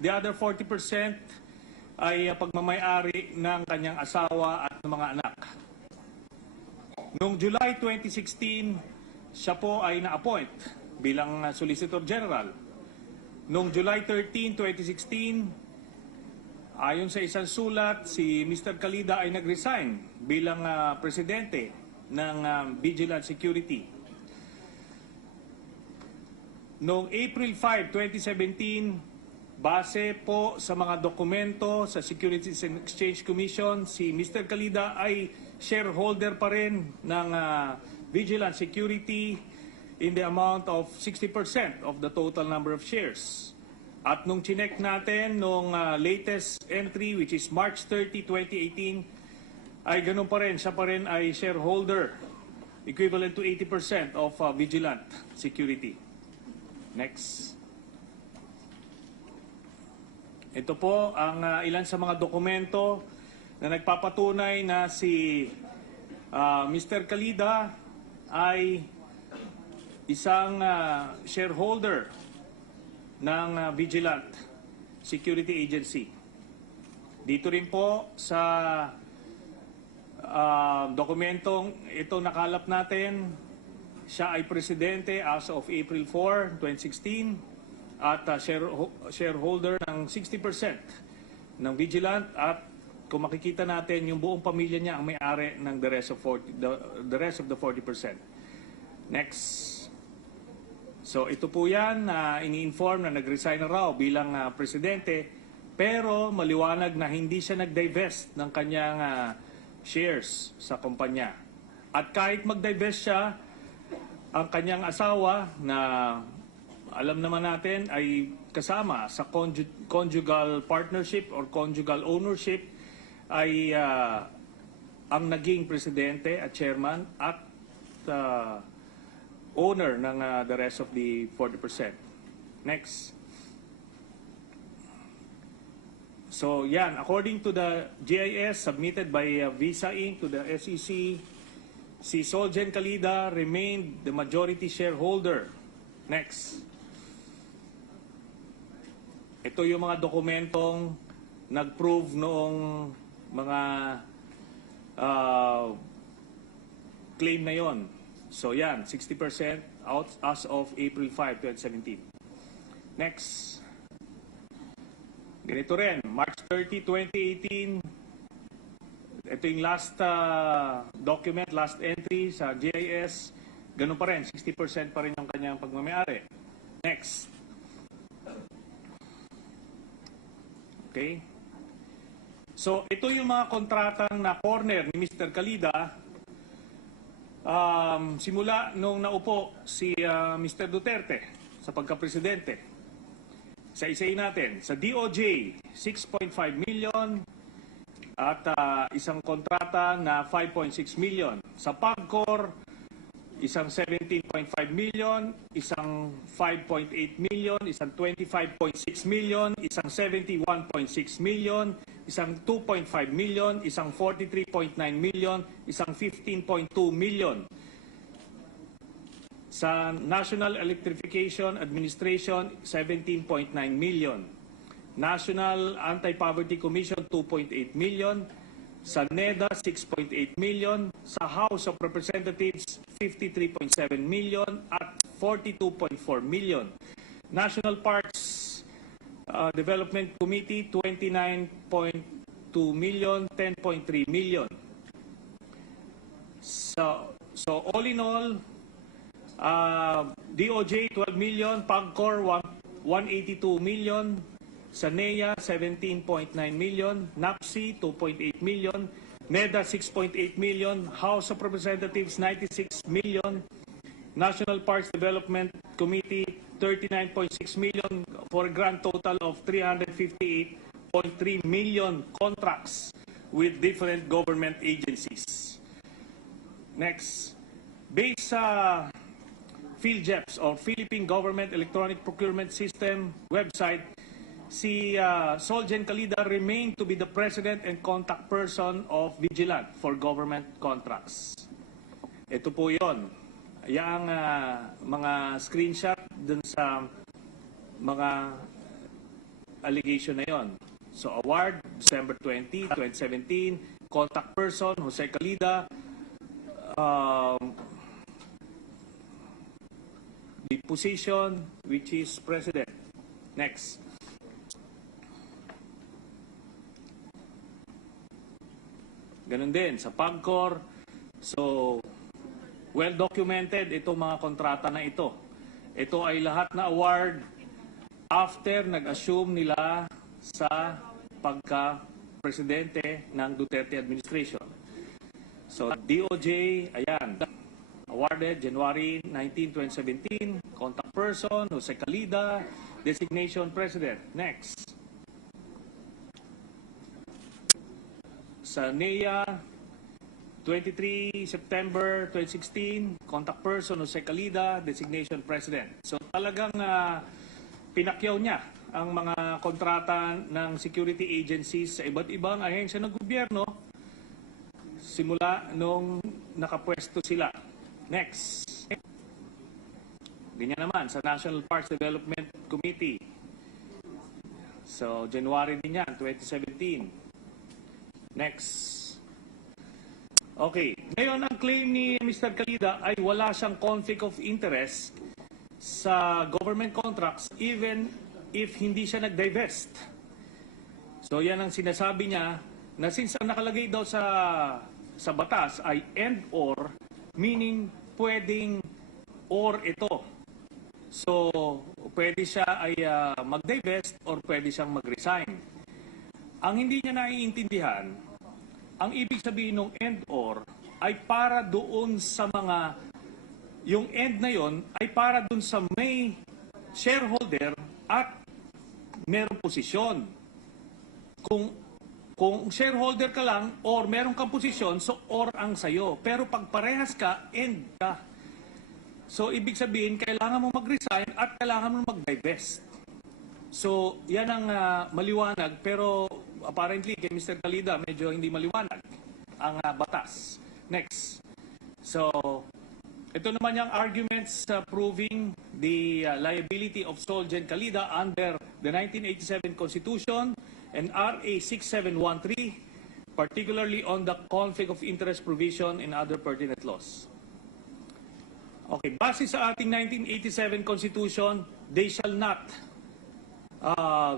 The other 40% ay pagmamay-ari ng kanyang asawa at ng mga anak. Noong July 2016, siya po ay na-appoint bilang Solicitor General. Noong July 13, 2016, ayon sa isang sulat, si Mr. Calida ay nag-resign bilang presidente ng Vigilant Security. Noong April 5, 2017, base po sa mga dokumento sa Securities and Exchange Commission, si Mr. Calida ay shareholder pa rin ng Vigilant Security in the amount of 60% of the total number of shares. At nung chinek natin, nung latest entry, which is March 30, 2018, ay ganun pa rin, siya pa rin ay shareholder, equivalent to 80% of Vigilant Security. Next. Ito po ang ilan sa mga dokumento na nagpapatunay na si Mr. Calida ay isang shareholder ng Vigilant Security Agency. Dito rin po sa dokumentong ito nakalap natin, siya ay presidente as of April 4, 2016 at shareholder ng 60% ng Vigilant, at kung makikita natin yung buong pamilya niya ang may-ari ng the rest of the 40%. Next. So ito po yan na ini-inform na nag-resign na raw bilang presidente, pero maliwanag na hindi siya nag-divest ng kanyang shares sa kumpanya. At kahit mag-divest siya, ang kanyang asawa na alam naman natin ay kasama sa conjugal partnership or conjugal ownership ay ang naging presidente at chairman at owner ng the rest of the 40%. Next. So yan, according to the GIS submitted by Visa Inc. to the SEC, si Solgen Calida remained the majority shareholder. Next. Ito yung mga dokumentong nag-prove noong mga claim na yon. So yan, 60% out as of April 5, 2017. Next. Ganito rin, March 30, 2018. Ito yung last document, last entry sa GIS. Ganun pa rin, 60% pa rin yung kanyang pagmamayari. Next. Okay. So ito yung mga kontratang na corner ni Mr. Calida simula nung naupo si Mr. Duterte sa pagka-presidente. Sa isayin natin, sa DOJ, 6.5 million at isang kontrata na 5.6 million. Sa PAGCOR, isang 17.5 million, isang 5.8 million, isang 25.6 million, isang 71.6 million, isang 2.5 million, isang 43.9 million, isang 15.2 million. Sa National Electrification Administration, 17.9 million. National Anti-Poverty Commission, 2.8 million. Sa NEDA, 6.8 million. Sa House of Representatives, 53.7 million at 42.4 million. National Parks Development Committee, 29.2 million, 10.3 million. So all in all, DOJ 12 million, PAGCOR 182 million, sa NEA 17.9 million, NAPSI 2.8 million, NEDA 6.8 million, House of Representatives 96 million, National Parks Development Committee 39.6 million, for a grand total of 358.3 million contracts with different government agencies. Next. Based sa PhilGEPS or Philippine Government Electronic Procurement System website, si Solgen Calida remained to be the president and contact person of Vigilant for government contracts. Ito po yon. Yang mga screenshot dun sa mga allegation na yon. So award, December 20, 2017, contact person, Jose Calida, the position, which is president. Next. Ganun din, sa PAGCOR. So, well documented itong mga kontrata na ito. Ito ay lahat na award after nag-assume nila sa pagka-presidente ng Duterte administration. So, DOJ, ayan, awarded January 19, 2017, contact person, Jose Calida, designation president. Next. Sa NEA, 23 September 2016, contact person, Jose Calida, designation president. So talagang pinakyaw niya ang mga kontrata ng security agencies sa iba't ibang ahensya ng gobyerno simula nung nakapwesto sila. Next. Ganyan naman sa National Parks Development Committee. So January din yan, 2017. Next. Okay. Ngayon, ang claim ni Mr. Calida ay wala siyang conflict of interest sa government contracts even if hindi siya nag-divest. So, yan ang sinasabi niya na since ang nakalagay daw sa batas ay and or, meaning pwedeng or ito. So, pwede siya ay mag-divest or pwede siyang mag-resign. Ang hindi niya naiintindihan, ang ibig sabihin ng end or ay para doon sa mga, yung end na yon ay para doon sa may shareholder at merong posisyon. Kung shareholder ka lang or merong kang posisyon, so or ang sayo. Pero pag parehas ka, end ka. So ibig sabihin, kailangan mo mag-resign at kailangan mo mag-divest. So yan ang maliwanag, pero apparently, kay Mr. Calida, medyo hindi maliwanag ang batas. Next. So, ito naman yung arguments proving the liability of Solgen Calida under the 1987 Constitution and RA 6713, particularly on the conflict of interest provision and other pertinent laws. Okay, base sa ating 1987 Constitution, they shall not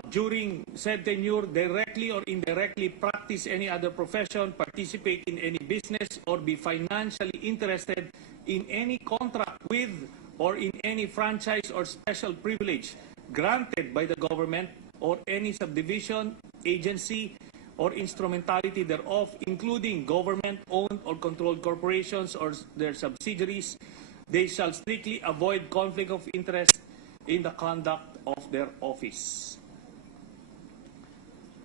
during said tenure, directly or indirectly practice any other profession, participate in any business, or be financially interested in any contract with or in any franchise or special privilege granted by the government or any subdivision, agency, or instrumentality thereof, including government-owned or controlled corporations or their subsidiaries. They shall strictly avoid conflict of interest in the conduct of their office.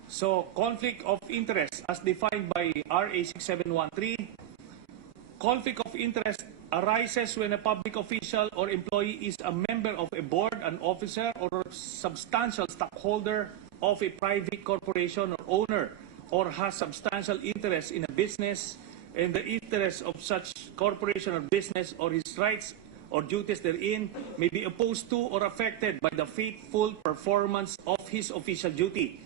So, conflict of interest as defined by RA 6713, conflict of interest arises when a public official or employee is a member of a board, an officer, or substantial stockholder of a private corporation or owner, or has substantial interest in a business, and the interest of such corporation or business or his rights or duties therein may be opposed to or affected by the faithful performance of his official duty.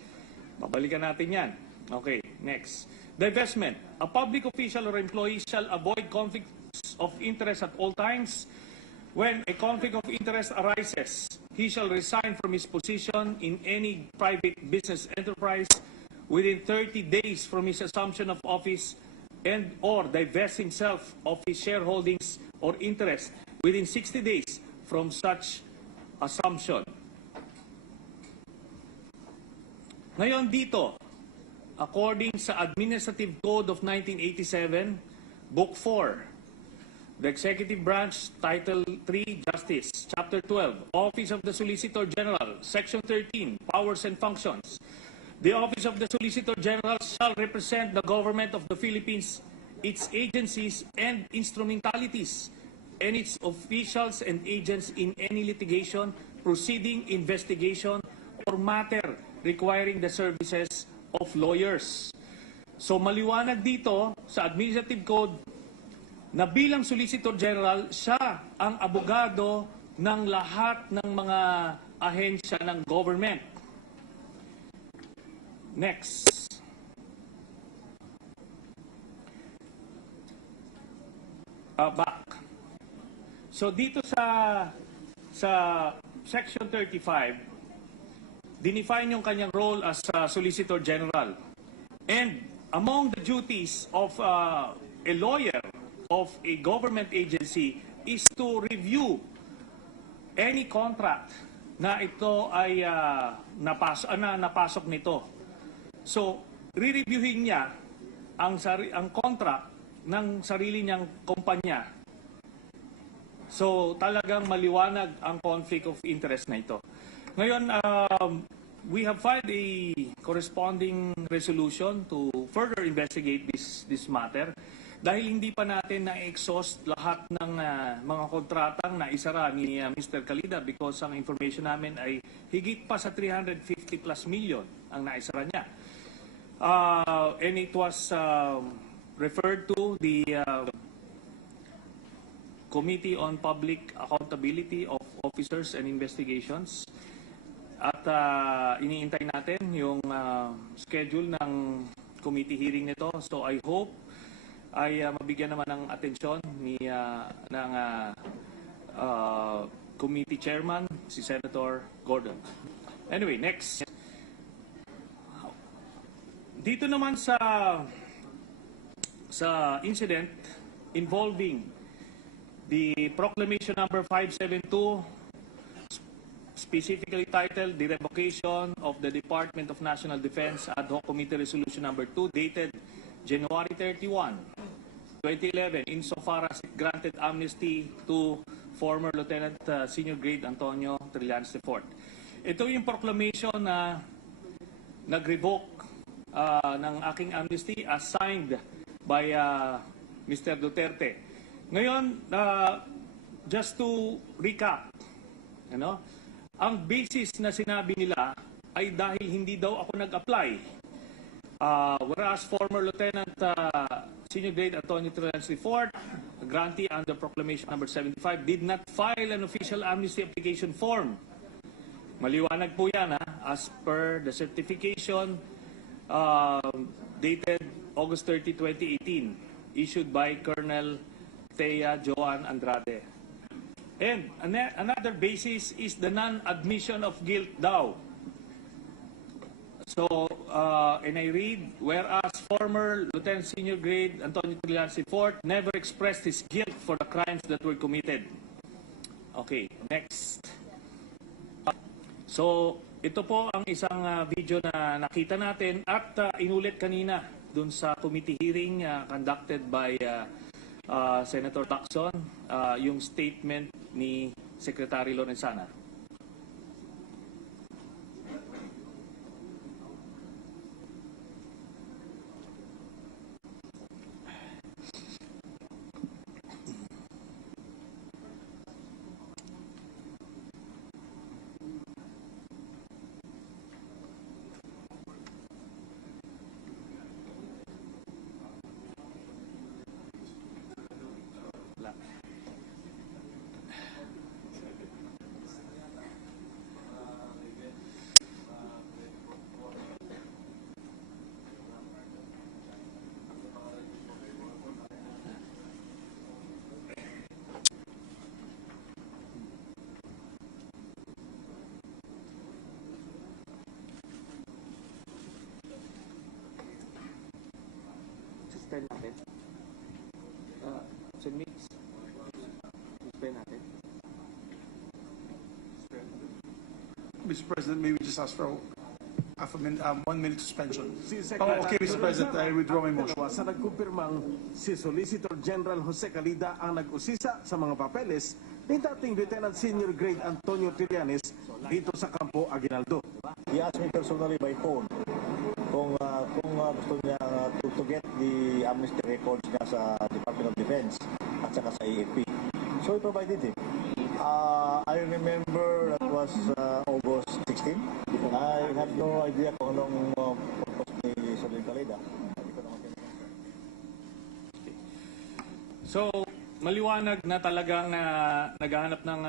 Babalikan natin yan. Okay, next. Divestment. A public official or employee shall avoid conflicts of interest at all times. When a conflict of interest arises, he shall resign from his position in any private business enterprise within 30 days from his assumption of office and or divest himself of his shareholdings or interest within 60 days from such assumption. Ngayon dito, according sa Administrative Code of 1987, Book 4, the Executive Branch, Title 3, Justice, Chapter 12, Office of the Solicitor General, Section 13, Powers and Functions. The Office of the Solicitor General shall represent the government of the Philippines, its agencies and instrumentalities, and its officials and agents in any litigation, proceeding, investigation, or matter requiring the services of lawyers. So maliwanag dito sa Administrative Code na bilang Solicitor General, siya ang abogado ng lahat ng mga ahensya ng government. Next. Back. So dito sa Section 35, dinefine yung kanyang role as Solicitor General. And among the duties of a lawyer of a government agency is to review any contract na ito ay napasok nito. So, re-reviewin niya ang contract ng sarili niyang kumpanya. So, talagang maliwanag ang conflict of interest na ito. Ngayon, we have filed a corresponding resolution to further investigate this matter dahil hindi pa natin na-exhaust lahat ng mga kontratang na isara ni Mr. Calida because ang information namin ay higit pa sa 350 plus million ang naisara niya. And it was referred to the Committee on Public Accountability of Officers and Investigations. At iniintay natin yung schedule ng committee hearing nito. So I hope ay mabigyan naman ng atensyon ng committee chairman, si Senator Gordon. Anyway, next. Dito naman sa incident involving the Proclamation number 572, specifically titled The Revocation of the Department of National Defense Ad Hoc Committee Resolution number 2, dated January 31, 2011, insofar as it granted amnesty to former Lieutenant Senior Grade Antonio Trillanes IV. Ito yung proclamation na nag-revoke ng aking amnesty as signed by Mr. Duterte. Ngayon, just to recap, ang basis na sinabi nila ay dahil hindi daw ako nag-apply. Whereas former Lieutenant Senior Grade Antonio Trillanes IV, grantee under Proclamation number 75, did not file an official amnesty application form. Maliwanag po yan, as per the certification dated August 30, 2018, issued by Colonel Thea Joan Andrade. And another basis is the non-admission of guilt daw. So, and I read, whereas former Lieutenant Senior Grade Antonio Trillanes IV never expressed his guilt for the crimes that were committed. Okay, next. So, ito po ang isang video na nakita natin at inulit kanina dun sa committee hearing conducted by Senator Lacson, yung statement ni Secretary Lorenzana. Suspend natin. Mix. Suspend natin. Mr. President, may we just ask for a 1 minute suspension? Okay, Mr. President, I withdraw my motion. Sa nagkumpirmang si Solicitor General Jose Calida ang nag-usisa sa mga papeles ni dating Lieutenant Senior Grade Antonio Trillanes dito sa Campo Aguinaldo. He asked me personally by phone kung gusto niya to get the amnesty records niya sa Department of Defense at saka sa AFP. So he provided it. I remember that was August 16. I have no idea kung anong purpose ni Solicitor Calida. So, maliwanag na talagang naghahanap ng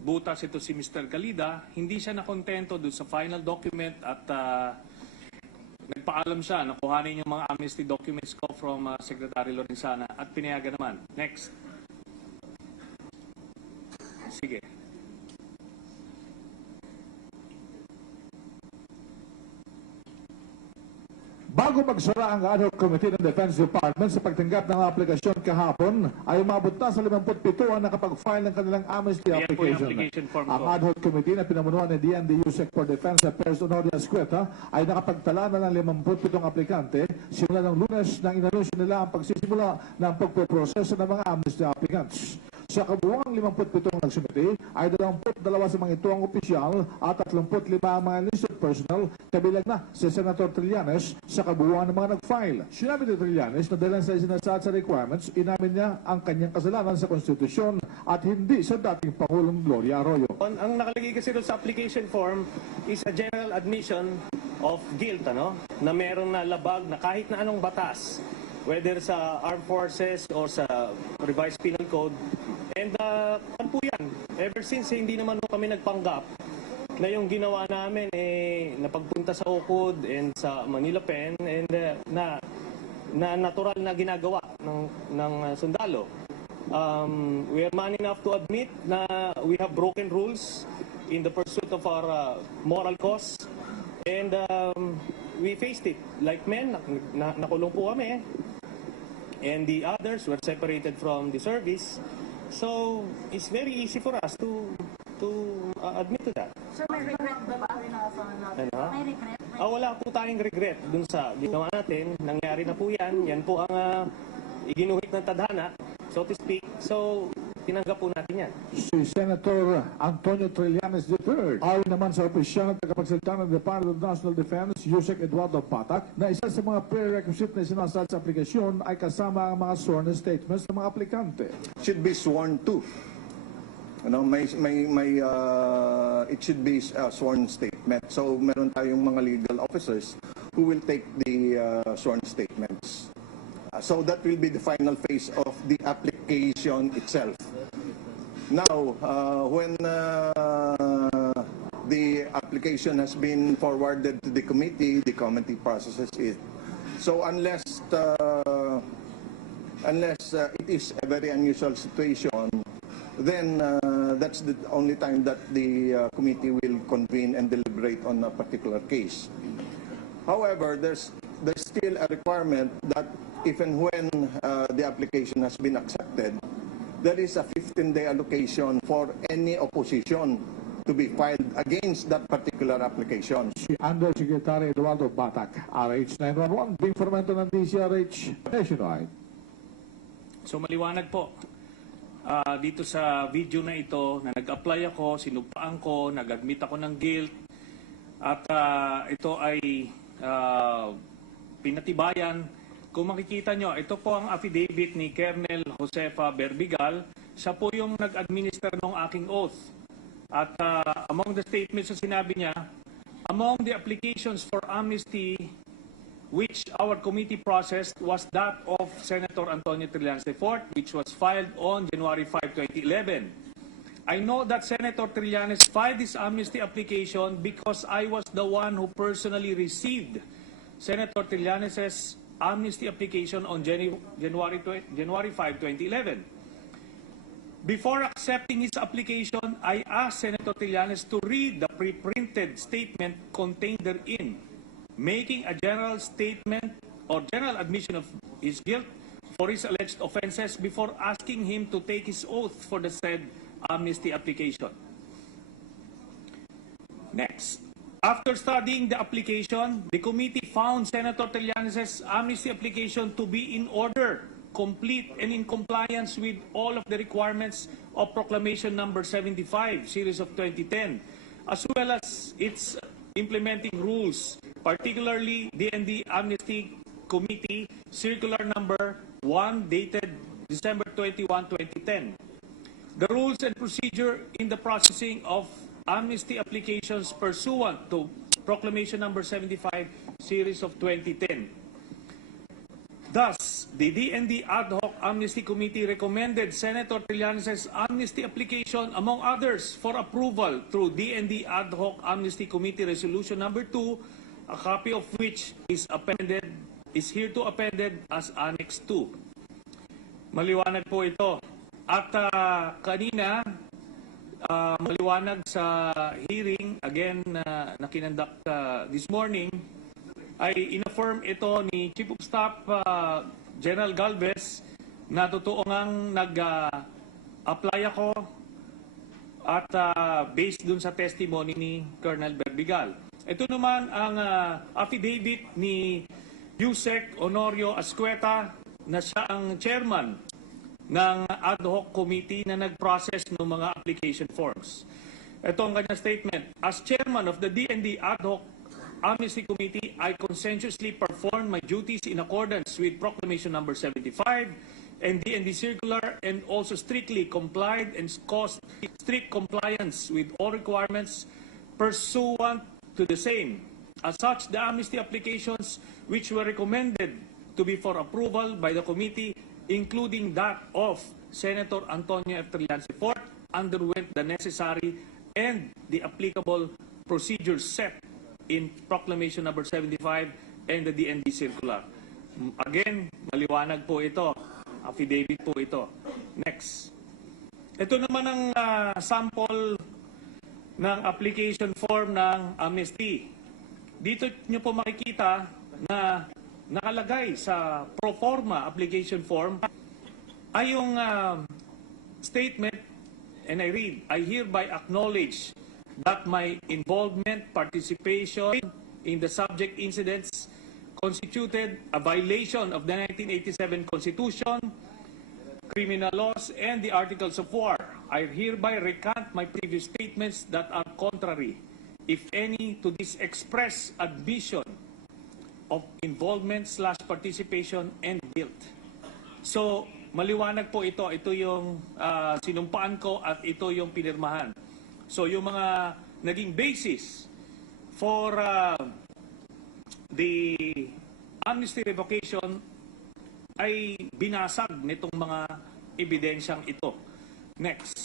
butas ito si Mr. Calida. Hindi siya nakontento doon sa final document at nagpaalam siya na kuhanin yung mga amnesty documents ko from Secretary Lorenzana at pinayagan naman. Next. Sige. Bago magsara ang ad hoc committee ng Defense Department sa pagtanggap ng aplikasyon kahapon, ay umabot na sa 57 ang nakapag-file ng kanilang amnesty Ayan po yung application. application form Ang ko. ad hoc committee na pinamunuan ni DND USEC for Defense Affairs Honoria Escueta ay nakapagtala na ng 57 aplikante simula ng Lunes nang inanunsyo nila ang pagsisimula ng pagpoproseso ng mga amnesty applicants. Sa kabuuang 57 nagsumiti ay 22 sa mga ito ang opisyal at 35 ang mga enlisted personnel, kabilang na si Senator Trillanes sa kabuuan ng mga nag-file. Sinabi ni Trillanes na dahil sa isinasad sa requirements, inamin niya ang kanyang kasalanan sa konstitusyon at hindi sa dating Pangulong Gloria Arroyo. Ang nakalagay kasi doon sa application form is a general admission of guilt, na meron na labag na kahit na anong batas, whether sa armed forces or sa revised penal code. And po yan, ever since hindi naman kami nagpanggap na yung ginawa namin napagpunta sa Ukod and sa Manila Pen and na natural na ginagawa ng sundalo. We are man enough to admit na we have broken rules in the pursuit of our moral cause, and we faced it like men. Nakulong po kami, and the others were separated from the service. So it's very easy for us to admit to that. Sir, may regret ba ba? May regret? Wala po tayong regret dun sa ginawa natin. Nangyari na po yan. Yan po ang iginuhit ng tadhana, so to speak. So, tinanggap po natin yan. Si Senator Antonio Trillanes IV ay naman sa opisyal ng tagapagsalita ng Department of National Defense, Yusek Eduardo Patak, na isa sa mga prerequisite na sinasad sa aplikasyon ay kasama ang mga sworn statements ng mga aplikante. Should be sworn to. It should be a sworn statement. So meron tayong mga legal officers who will take the sworn statements. So that will be the final phase of the application itself. Now, when the application has been forwarded to the committee processes it. So unless it is a very unusual situation, then that's the only time that the committee will convene and deliberate on a particular case. However, there's still a requirement that if and when the application has been accepted, there is a 15-day allocation for any opposition to be filed against that particular application. Si Undersecretary Eduardo Batak, RH 911, Informando ng DCRH Nationwide. So maliwanag po. Dito sa video na ito, na nag-apply ako, sinupaan ko, nag-admit ako ng guilt, at ito ay pinatibayan. Kung makikita nyo, ito po ang affidavit ni Colonel Josefa Berbigal. Siya po yung nag-administer ng aking oath. At among the statements na sinabi niya, among the applications for amnesty which our committee processed was that of Senator Antonio Trillanes IV, which was filed on January 5, 2011. I know that Senator Trillanes filed this amnesty application because I was the one who personally received Senator Trillanes' amnesty application on January 5, 2011. Before accepting his application, I asked Senator Trillanes to read the pre-printed statement contained therein, making a general statement or general admission of his guilt for his alleged offenses before asking him to take his oath for the said amnesty application. Next. After studying the application, the committee found Senator Trillanes' amnesty application to be in order, complete, and in compliance with all of the requirements of Proclamation Number 75, Series of 2010, as well as its implementing rules, particularly DND Amnesty Committee Circular Number 1, dated December 21, 2010. The rules and procedure in the processing of amnesty applications pursuant to Proclamation Number 75, Series of 2010. Thus, the DND Ad Hoc Amnesty Committee recommended Senator Trillanes' amnesty application, among others, for approval through DND Ad Hoc Amnesty Committee Resolution Number 2, a copy of which is hereto appended as Annex 2. Maliwanag po ito. At kanina, maliwanag sa hearing, again, na kinandak this morning, ay inaffirm ito ni Chief of Staff General Galvez na totoo ngang nag-apply ako at based dun sa testimony ni Colonel Berbigal. Ito naman ang affidavit ni Yusek Honorio Ascueta na siya ang chairman ng ad hoc committee na nag-process ng mga application forms. Ito ang kanyang statement. As chairman of the DND ad hoc Amnesty Committee, I conscientiously performed my duties in accordance with Proclamation Number 75 and DND Circular, and also strictly complied and caused strict compliance with all requirements pursuant to the same. As such, the amnesty applications which were recommended to be for approval by the committee, including that of Senator Antonio Trillanes IV, underwent the necessary and the applicable procedures set in Proclamation Number 75 and the DND Circular. Again, maliwanag po ito. Affidavit po ito. Next. Ito naman ang sample ng application form ng amnesty. Dito nyo po makikita na nakalagay sa pro forma application form ay yung statement, and I read, I hereby acknowledge that my involvement, participation in the subject incidents constituted a violation of the 1987 Constitution, criminal laws, and the Articles of War. I hereby recant my previous statements that are contrary, if any, to this express admission of involvement/participation and guilt. So, maliwanag po ito. Ito yung sinumpaan ko at ito yung pinirmahan. So, yung mga naging basis for the amnesty revocation ay binasag nitong mga ebidensyang ito. Next.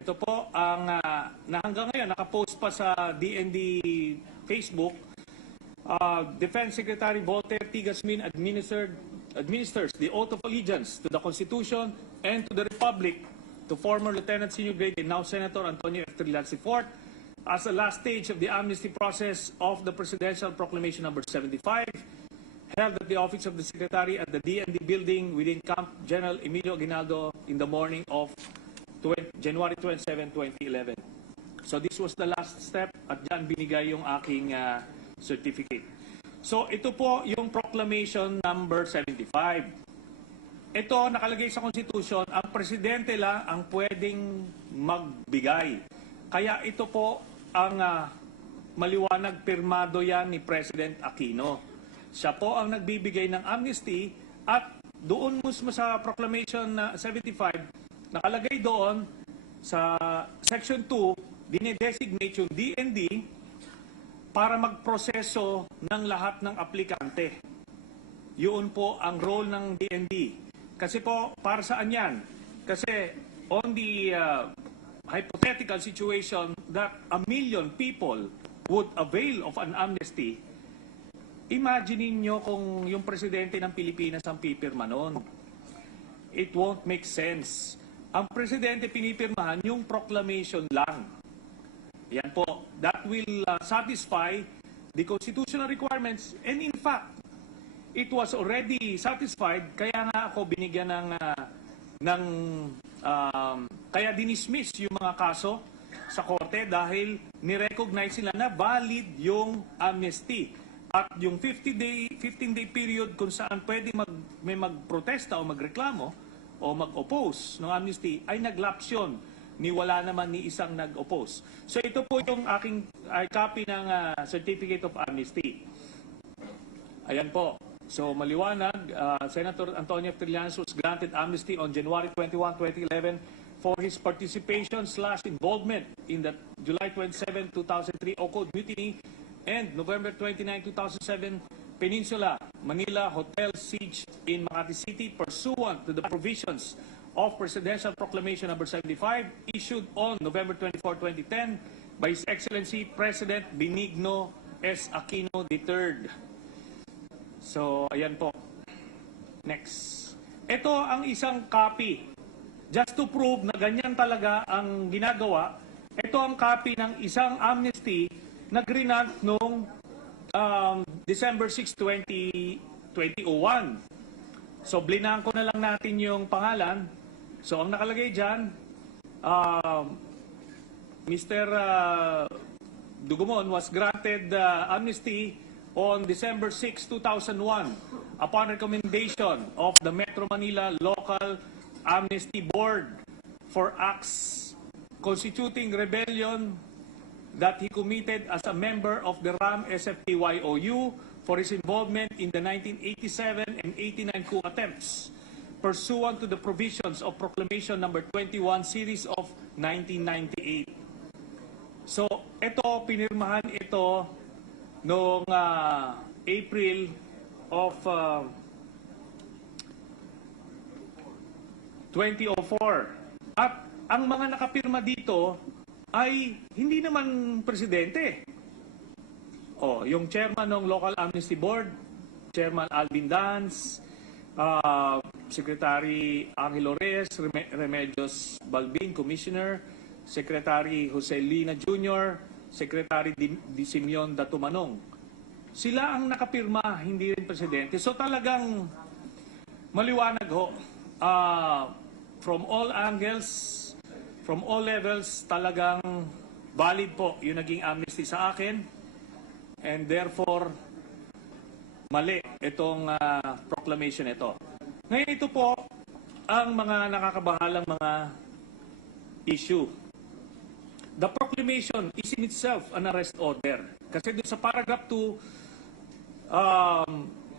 Ito po ang na hanggang ngayon nakapost pa sa DND Facebook. Defense Secretary Voltaire Tigasmin administers the oath of allegiance to the Constitution and to the Republic to former Lieutenant Senior Grade and now Senator Antonio Trillanes IV as the last stage of the amnesty process of the Presidential Proclamation Number 75, held at the office of the Secretary at the DND building within Camp General Emilio Aguinaldo in the morning of January 27, 2011. So this was the last step at dyan binigay yung aking certificate. So ito po yung Proclamation Number 75. Ito nakalagay sa Constitution, ang presidente lang ang pwedeng magbigay. Kaya ito po ang maliwanag, pirmado yan ni President Aquino. Siya po ang nagbibigay ng amnesty at doon mismo sa Proclamation 75, nakalagay doon sa Section 2, dinedesignate yung DND para magproseso ng lahat ng aplikante. Yun po ang role ng DND. Kasi po, para saan yan? Kasi on the hypothetical situation that 1 million people would avail of an amnesty, imagine niyo kung yung presidente ng Pilipinas ang pipirma noon. It won't make sense. Ang presidente pinipirmahan yung proclamation lang. Yan po. That will satisfy the constitutional requirements. And in fact, it was already satisfied, kaya nga ako binigyan kaya dinismiss yung mga kaso sa korte dahil nirecognize sila na valid yung amnesty. At yung 15-day period kung saan pwede may magprotesta o magreklamo o mag-oppose ng amnesty ay naglapse yun. Ni wala naman ni isang nag-oppose. So ito po yung aking copy ng Certificate of Amnesty. Ayan po. So maliwanag, Senator Antonio Trillanes was granted amnesty on January 21, 2011 for his participation/involvement in the July 27, 2003 OCOD mutiny and November 29, 2007 Peninsula, Manila Hotel siege in Makati City pursuant to the provisions of Presidential Proclamation Number 75 issued on November 24, 2010 by His Excellency President Benigno S. Aquino III. So, ayan po. Next. Ito ang isang copy. Just to prove na ganyan talaga ang ginagawa, ito ang copy ng isang amnesty na grinant noong December 6, 2001. So, blinangko na lang natin yung pangalan. So, ang nakalagay dyan, Mr. Dugumon was granted amnesty on December 6, 2001 upon recommendation of the Metro Manila Local Amnesty Board for acts constituting rebellion that he committed as a member of the RAM SFPYOU for his involvement in the 1987 and 89 coup attempts pursuant to the provisions of Proclamation Number 21 Series of 1998. So, ito, pinirmahan ito noong April of 2004. At ang mga nakapirma dito ay hindi naman presidente. Yung chairman ng Local Amnesty Board, Chairman Alvin Dance, Secretary Angelo Reyes, Remedios Balbin, Commissioner, Secretary Jose Lina Jr., Secretary Di Simeon Datumanong. Sila ang nakapirma, hindi rin presidente. So talagang maliwanag ho. From all angles, from all levels, talagang valid po yung naging amnesty sa akin. And therefore, mali itong proclamation ito. Ngayon ito po ang mga nakakabahalang mga issue. The proclamation is in itself an arrest order. Kasi doon sa paragraph 2,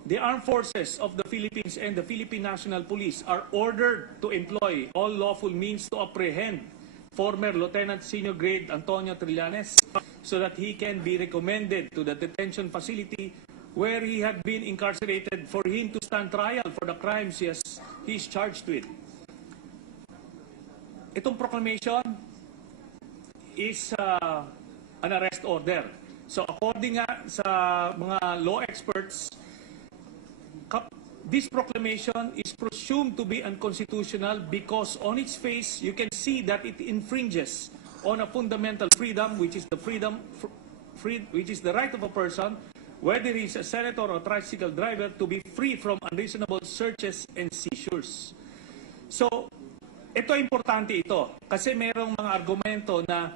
the armed forces of the Philippines and the Philippine National Police are ordered to employ all lawful means to apprehend former Lieutenant Senior Grade Antonio Trillanes so that he can be recommended to the detention facility where he had been incarcerated for him to stand trial for the crimes he is charged with. Itong proclamation is an arrest order. So according nga sa mga law experts, this proclamation is presumed to be unconstitutional because on its face you can see that it infringes on a fundamental freedom, which is the which is the right of a person, whether he is a senator or tricycle driver, to be free from unreasonable searches and seizures. So ito importante ito kasi merong mga argumento na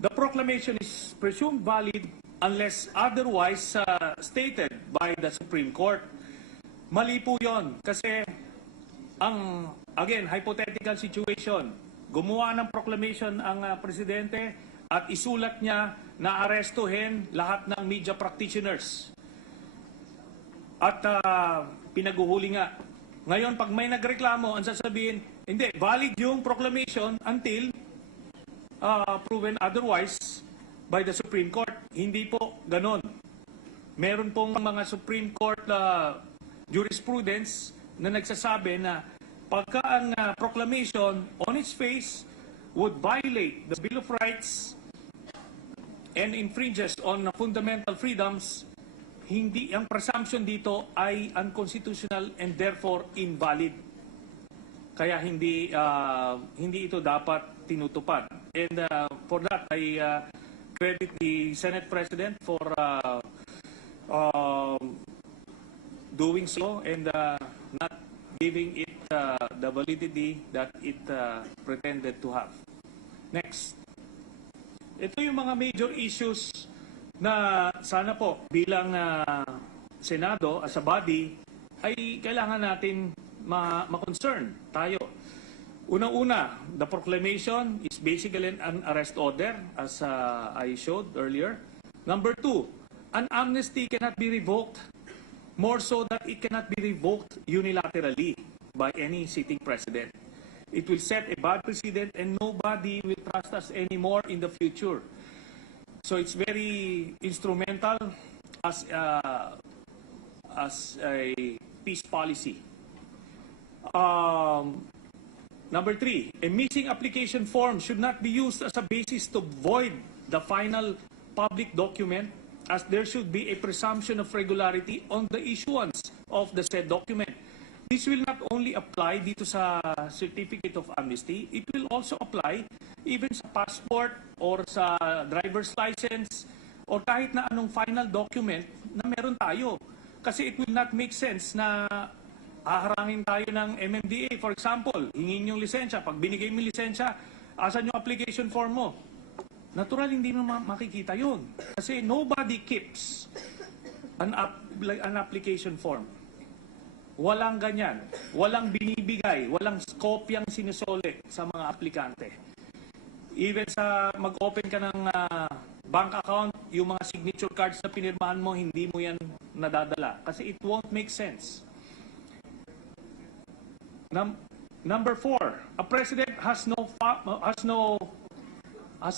the proclamation is presumed valid unless otherwise stated by the Supreme Court. Mali po yun kasi again, hypothetical situation, gumawa ng proclamation ang presidente at isulat niya na arestuhin lahat ng media practitioners. At pinaguhuli nga. Ngayon, pag may nagreklamo, ang sasabihin, hindi, valid yung proclamation until proven otherwise by the Supreme Court. Hindi po ganon. Meron pong mga Supreme Court jurisprudence na nagsasabi na pagka ang proclamation on its face would violate the Bill of Rights and infringes on fundamental freedoms, hindi ang presumption dito ay unconstitutional and therefore invalid. Kaya hindi ito dapat tinutupad. And for that, I credit the Senate President for doing so and not giving it the validity that it pretended to have. Next. Ito yung mga major issues na sana po bilang Senado as a body ay kailangan natin ma-concern tayo. Unang-una, the proclamation is basically an arrest order as I showed earlier. Number 2, an amnesty cannot be revoked, more so that it cannot be revoked unilaterally by any sitting president. It will set a bad precedent and nobody will trust us anymore in the future. So it's very instrumental as a peace policy. Number 3, a missing application form should not be used as a basis to void the final public document, as there should be a presumption of regularity on the issuance of the said document. This will not only apply dito sa Certificate of Amnesty, it will also apply even sa passport or sa driver's license or kahit na anong final document na meron tayo. Kasi it will not make sense na haharangin tayo ng MMDA. For example, hingin yung lisensya. Pag binigay mo yung lisensya, asan yung application form mo? Natural, hindi mo makikita yun. Kasi nobody keeps an application form. Walang ganyan. Walang binibigay. Walang kopyang sinusole sa mga aplikante. Even sa mag-open ka ng bank account, yung mga signature cards na pinirmahan mo, hindi mo yan nadadala. Kasi it won't make sense. Number 4, a president has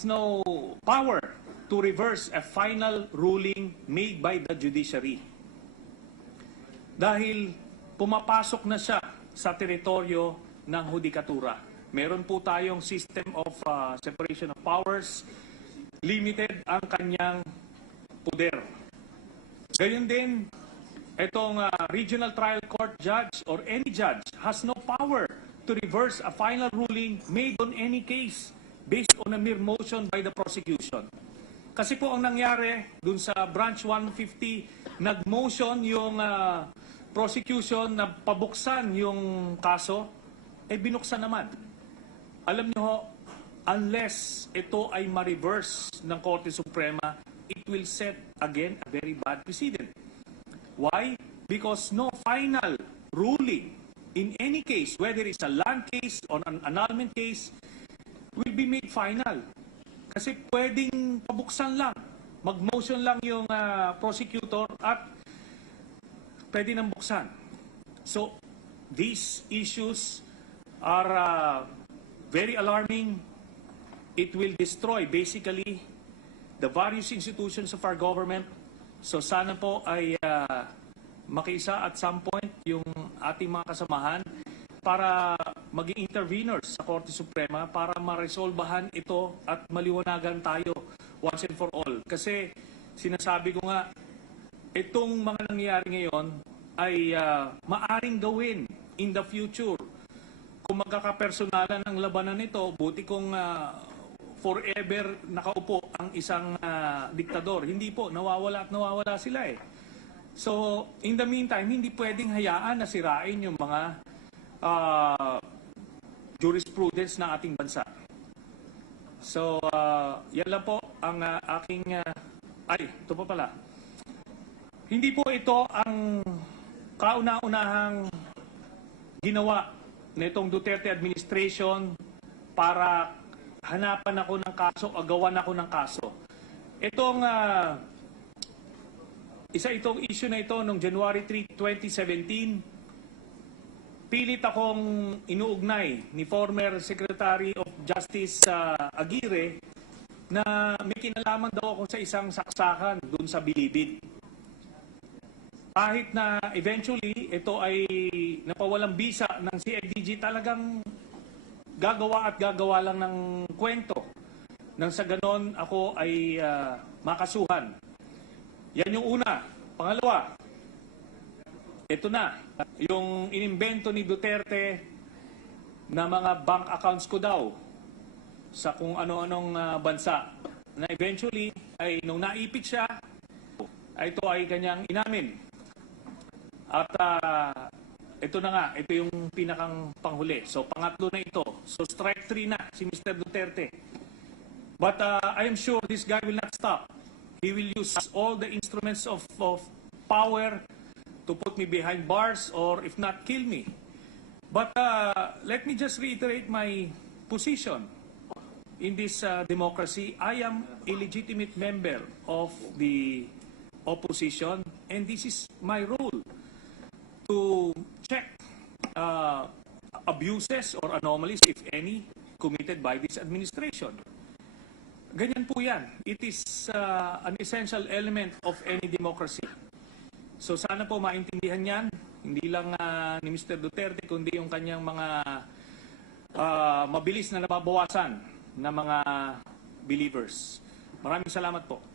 no power to reverse a final ruling made by the judiciary. Dahil pumapasok na siya sa teritoryo ng hudikatura. Meron po tayong system of separation of powers, limited ang kanyang poder. Gayon din, itong regional trial court judge or any judge has no power to reverse a final ruling made on any case based on a mere motion by the prosecution. Kasi po ang nangyari dun sa branch 150, nag-motion yung prosecution na pabuksan yung kaso, binuksan naman. Alam nyo ho, unless ito ay ma-reverse ng Korte Suprema, it will set again a very bad precedent. Why? Because no final ruling in any case, whether it's a land case or an annulment case, will be made final. Kasi pwedeng pabuksan lang, mag-motion lang yung prosecutor at pwede nang buksan. So, these issues are very alarming. It will destroy basically the various institutions of our government. So, sana po ay makiisa at some point yung ating mga kasamahan para maging interveners sa Korte Suprema para ma-resolbahan ito at maliwanagan tayo once and for all. Kasi sinasabi ko nga, itong mga nangyayari ngayon ay maaring gawin in the future. Kung magkakapersonalan ang labanan nito, buti kung forever nakaupo ang isang diktador. Hindi po, nawawala at nawawala sila eh. So, in the meantime, hindi pwedeng hayaan na sirain yung mga jurisprudence ng ating bansa. So, yan lang po ang aking... ito pa pala. Hindi po ito ang kauna-unahang ginawa na itong Duterte administration para hanapan ako ng kaso o gawan ako ng kaso. Itong itong issue na ito noong January 3, 2017, pilit akong inuugnay ni former Secretary of Justice Aguirre na may kinalaman daw ako sa isang saksakan doon sa Bilibid. Kahit na eventually ito ay napawalang bisa ng CIDG, talagang gagawa at gagawa lang ng kwento. Nang sa ganon ako ay makasuhan. Yan yung una. Pangalawa, ito na, yung inimbento ni Duterte na mga bank accounts ko daw sa kung ano-anong bansa. Na eventually ay nung naipit siya, ito ay kanyang inamin. At ito na nga, ito yung pinakang panghuli. So pangatlo na ito. So strike 3 na si Mr. Duterte. But I am sure this guy will not stop. He will use all the instruments of power to put me behind bars or if not, kill me. But let me just reiterate my position. In this democracy, I am a legitimate member of the opposition and this is my role to check abuses or anomalies, if any, committed by this administration. Ganyan po yan. It is an essential element of any democracy. So sana po maintindihan yan, hindi lang ni Mr. Duterte, kundi yung kanyang mga mabilis na nababawasan na mga believers. Maraming salamat po.